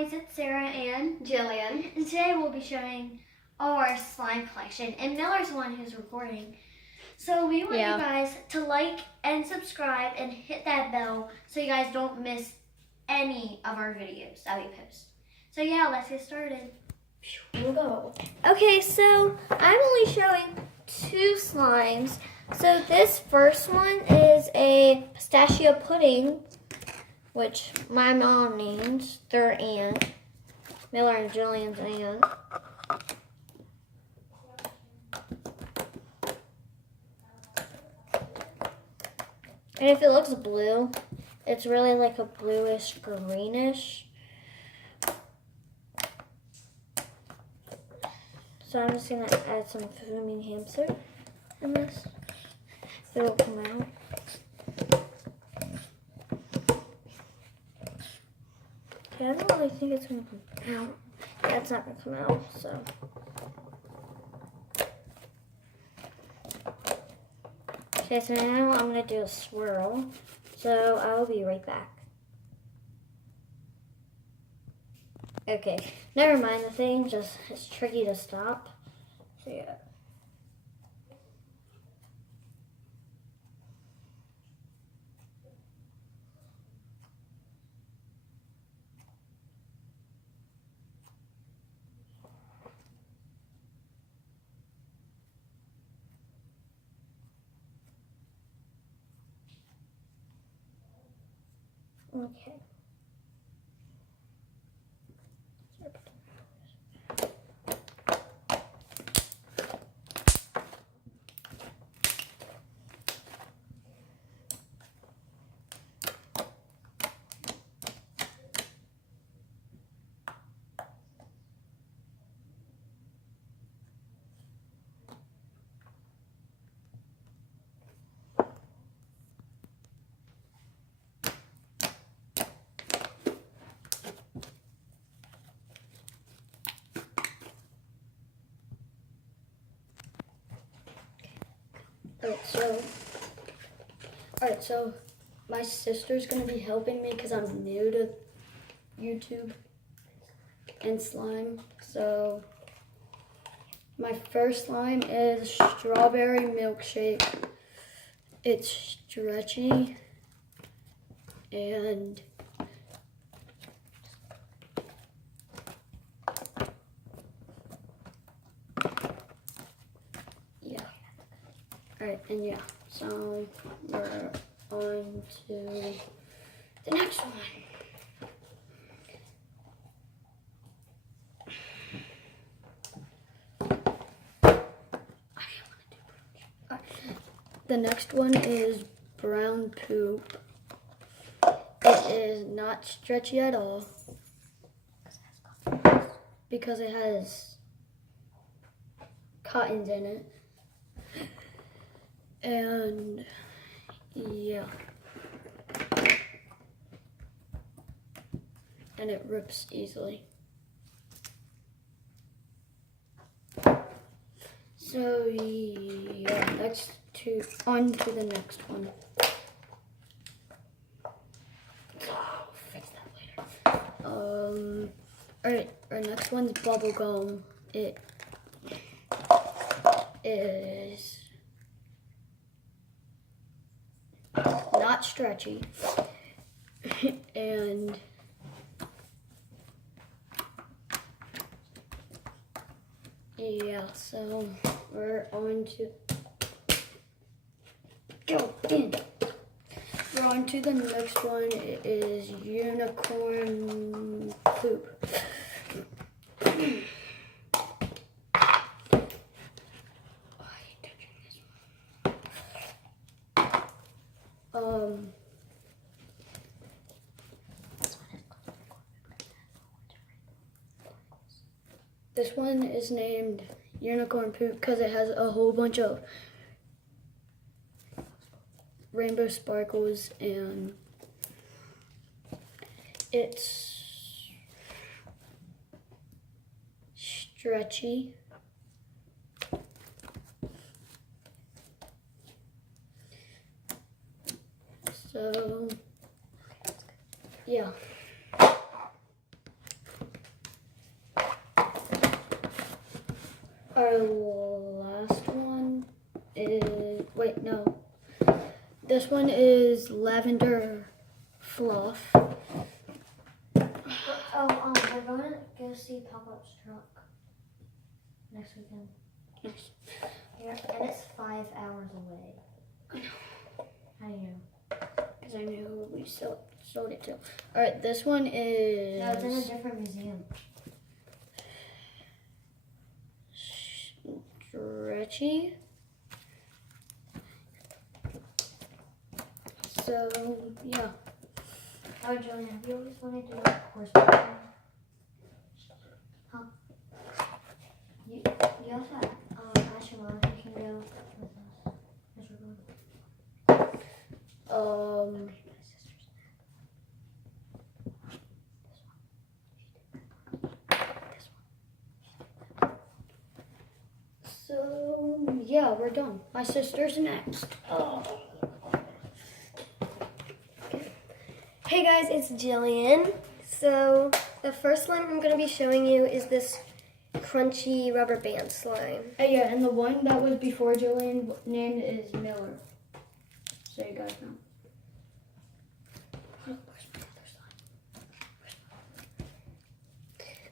guys, it's Sarah and Jillian. And today we'll be showing our slime collection. And Miller's the one who's recording. So we want you guys to like and subscribe and hit that bell so you guys don't miss any of our videos that we post. So yeah, let's get started. We'll go. Okay, so I'm only showing 2 slimes. So this first one is a pistachio pudding, which my mom named their aunt, Miller and Jillian's aunt. And if it looks blue, it's really like a bluish greenish. So I'm just gonna add some foaming hamster in this. It'll come out. Okay, I don't really think it's gonna come out. Yeah, it's not gonna come out, so. Okay, so now I'm gonna do a swirl. So I will be right back. Okay, never mind, the thing just, it's tricky to stop. So yeah. Okay. Alright, so my sister's gonna be helping me because I'm new to YouTube and slime. So my first slime is strawberry milkshake. It's stretchy and yeah. Alright, and yeah, so we're on to the next one. The next one is brown poop. It is not stretchy at all because it has cottons in it. And yeah. And it rips easily. So yeah, on to the next one. I'll fix that later. Alright, our next one's bubble gum. It is not stretchy. And yeah, so we're on to We're on to the next one. It is unicorn poop. I hate touching this one. This one is named unicorn poop because it has a whole bunch of rainbow sparkles and it's stretchy. So yeah. our last one is, wait, no. This one is lavender fluff. We're going to go see Pop-Up's truck next weekend. Nice. Yeah, and it's 5 hours away. I know. How do you know? Because I knew who we sold it to. Alright, this one is... No, it's in a different museum. Stretchy. So, yeah. Oh, Julian, have you always wanted to do a horseback ride? Huh? You also have Ash and Monica can go with us as we're going. So, yeah, we're done. My sister's next. Hey guys, it's Jillian. So the first slime I'm going to be showing you is this crunchy rubber band slime. Yeah, and the one that was before Julian named is Miller. So you guys know.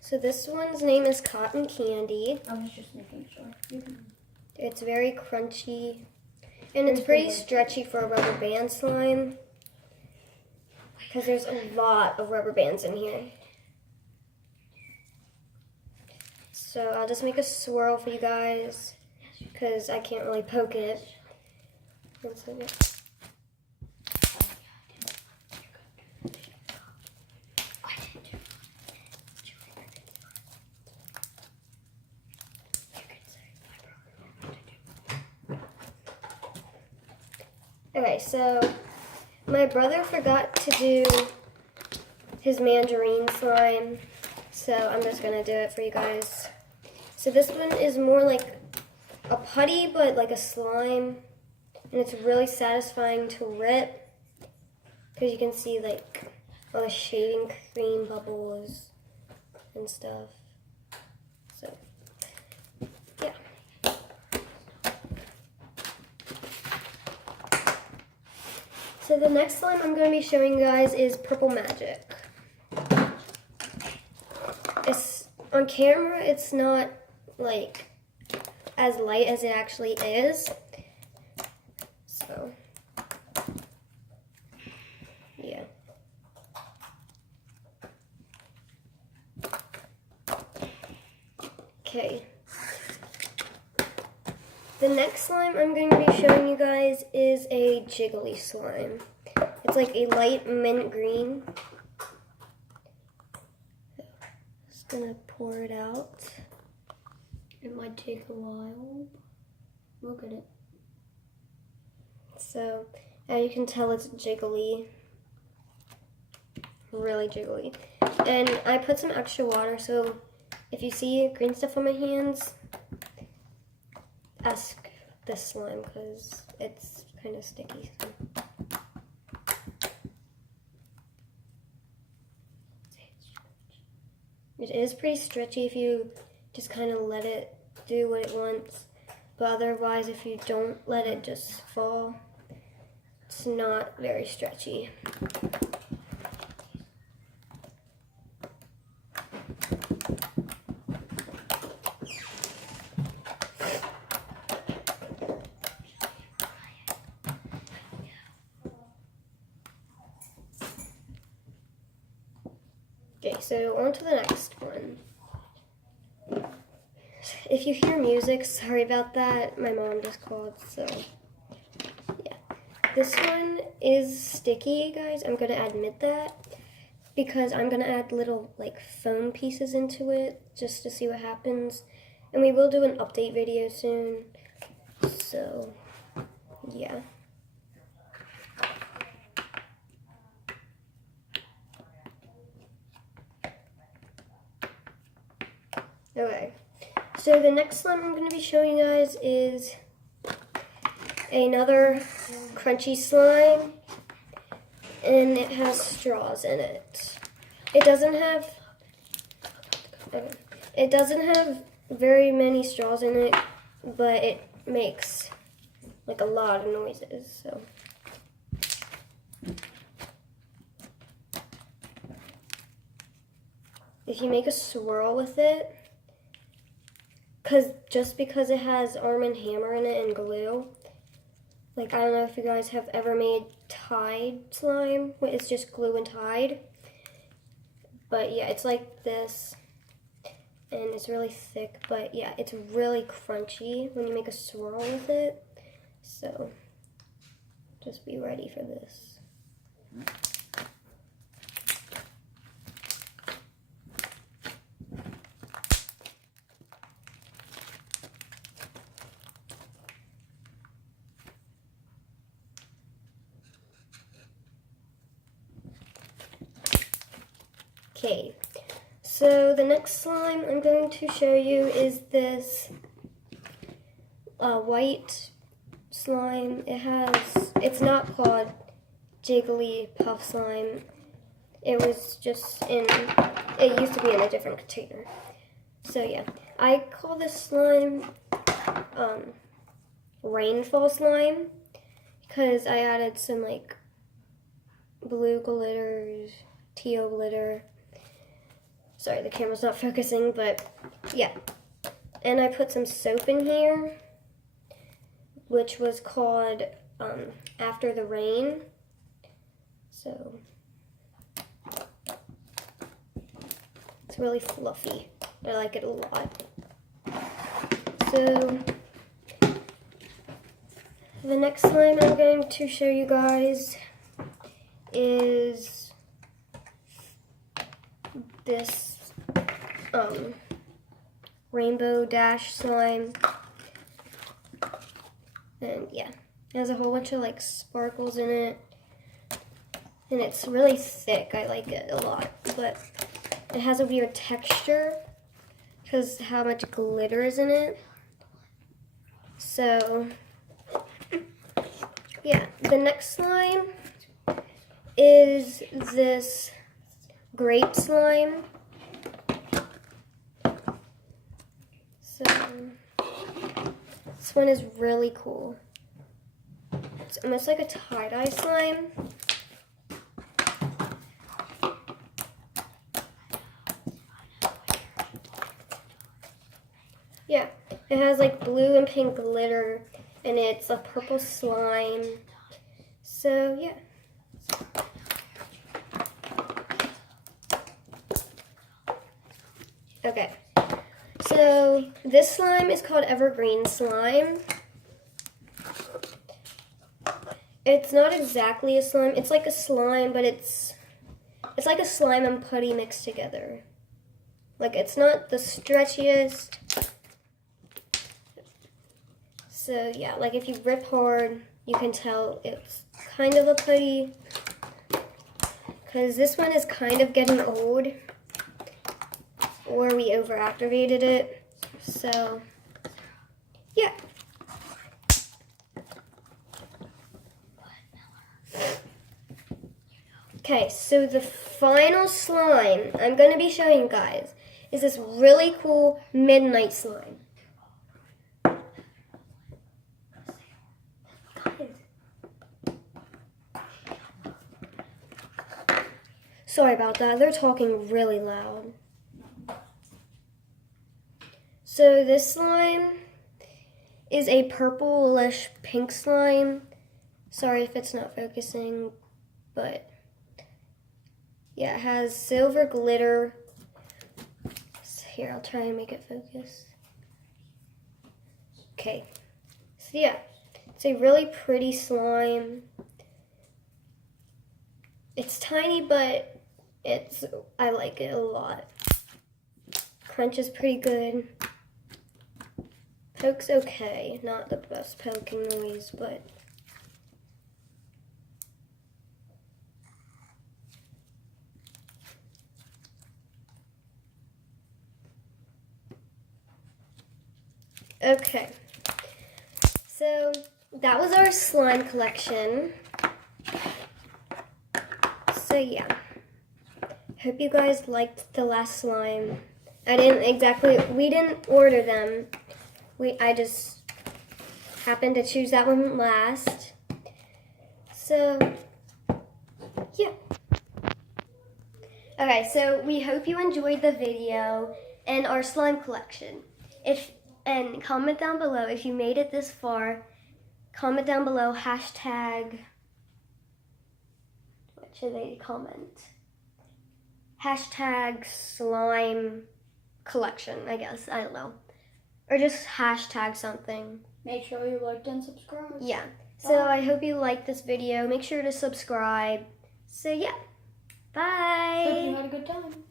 So this one's name is Cotton Candy. I was just making sure. It's very crunchy and it's pretty stretchy for a rubber band slime because there's a lot of rubber bands in here. So I'll just make a swirl for you guys because I can't really poke it. One second. Okay, so my brother forgot to do his mandarin slime, so I'm just gonna do it for you guys. So this one is more like a putty, but like a slime, and it's really satisfying to rip because you can see like all the shaving cream bubbles and stuff. So yeah. So the next slime I'm going to be showing you guys is Purple Magic. It's on camera, it's not like as light as it actually is. So yeah. Okay. The next slime I'm going to be showing you guys is a jiggly slime. It's like a light mint green. Just gonna pour it out. It might take a while. Look at it. So, as you can tell, it's jiggly. Really jiggly. And I put some extra water, so if you see green stuff on my hands, ask this slime because it's kind of sticky. So. It is pretty stretchy if you just kind of let it do what it wants, but otherwise if you don't let it just fall, it's not very stretchy. Okay, so on to the next one. If you hear music, sorry about that. My mom just called, so yeah. This one is sticky, guys. I'm gonna admit that because I'm gonna add little like foam pieces into it just to see what happens. And we will do an update video soon. So yeah. Okay, so the next slime I'm going to be showing you guys is another crunchy slime, and it has straws in it. It doesn't have very many straws in it, but it makes like a lot of noises, so. If you make a swirl with it, just because it has Arm & Hammer in it and glue, like I don't know if you guys have ever made Tide slime, it's just glue and Tide, but yeah, it's like this, and it's really thick, but yeah, it's really crunchy when you make a swirl with it, so just be ready for this. Okay, so the next slime I'm going to show you is this white slime. It's not called Jigglypuff slime. It used to be in a different container. So yeah, I call this slime Rainfall slime because I added some like blue glitters, teal glitter. Sorry, the camera's not focusing, but yeah. And I put some soap in here, which was called After the Rain. So it's really fluffy. I like it a lot. So the next slime I'm going to show you guys is this Rainbow Dash slime, and yeah, it has a whole bunch of like sparkles in it, and it's really thick. I like it a lot, but it has a weird texture because how much glitter is in it. So yeah, the next slime is this grape slime. So this one is really cool. It's almost like a tie-dye slime. Yeah, it has like blue and pink glitter, and it's a purple slime. So yeah. Okay, so this slime is called Evergreen Slime. It's not exactly a slime. It's like a slime, but it's like a slime and putty mixed together. Like, it's not the stretchiest. So yeah, like if you rip hard, you can tell it's kind of a putty. Because this one is kind of getting old, or we overactivated it. So yeah. Okay, so the final slime I'm going to be showing you guys is this really cool midnight slime. Sorry about that, they're talking really loud. So this slime is a purplish pink slime. Sorry if it's not focusing, but yeah, it has silver glitter. So here, I'll try and make it focus. Okay, so yeah, it's a really pretty slime. It's tiny, but I like it a lot. Crunch is pretty good. Poke's okay, not the best poking noise, but okay. So that was our slime collection. So yeah. Hope you guys liked the last slime We didn't order them. I just happened to choose that one last. So, yeah. Okay, so we hope you enjoyed the video and our slime collection. And comment down below if you made it this far. Comment down below hashtag. What should they comment? Hashtag slime collection, I guess. I don't know. Or just hashtag something. Make sure you liked and subscribed. Yeah. So I hope you liked this video. Make sure to subscribe. So yeah. Bye. Hope you had a good time.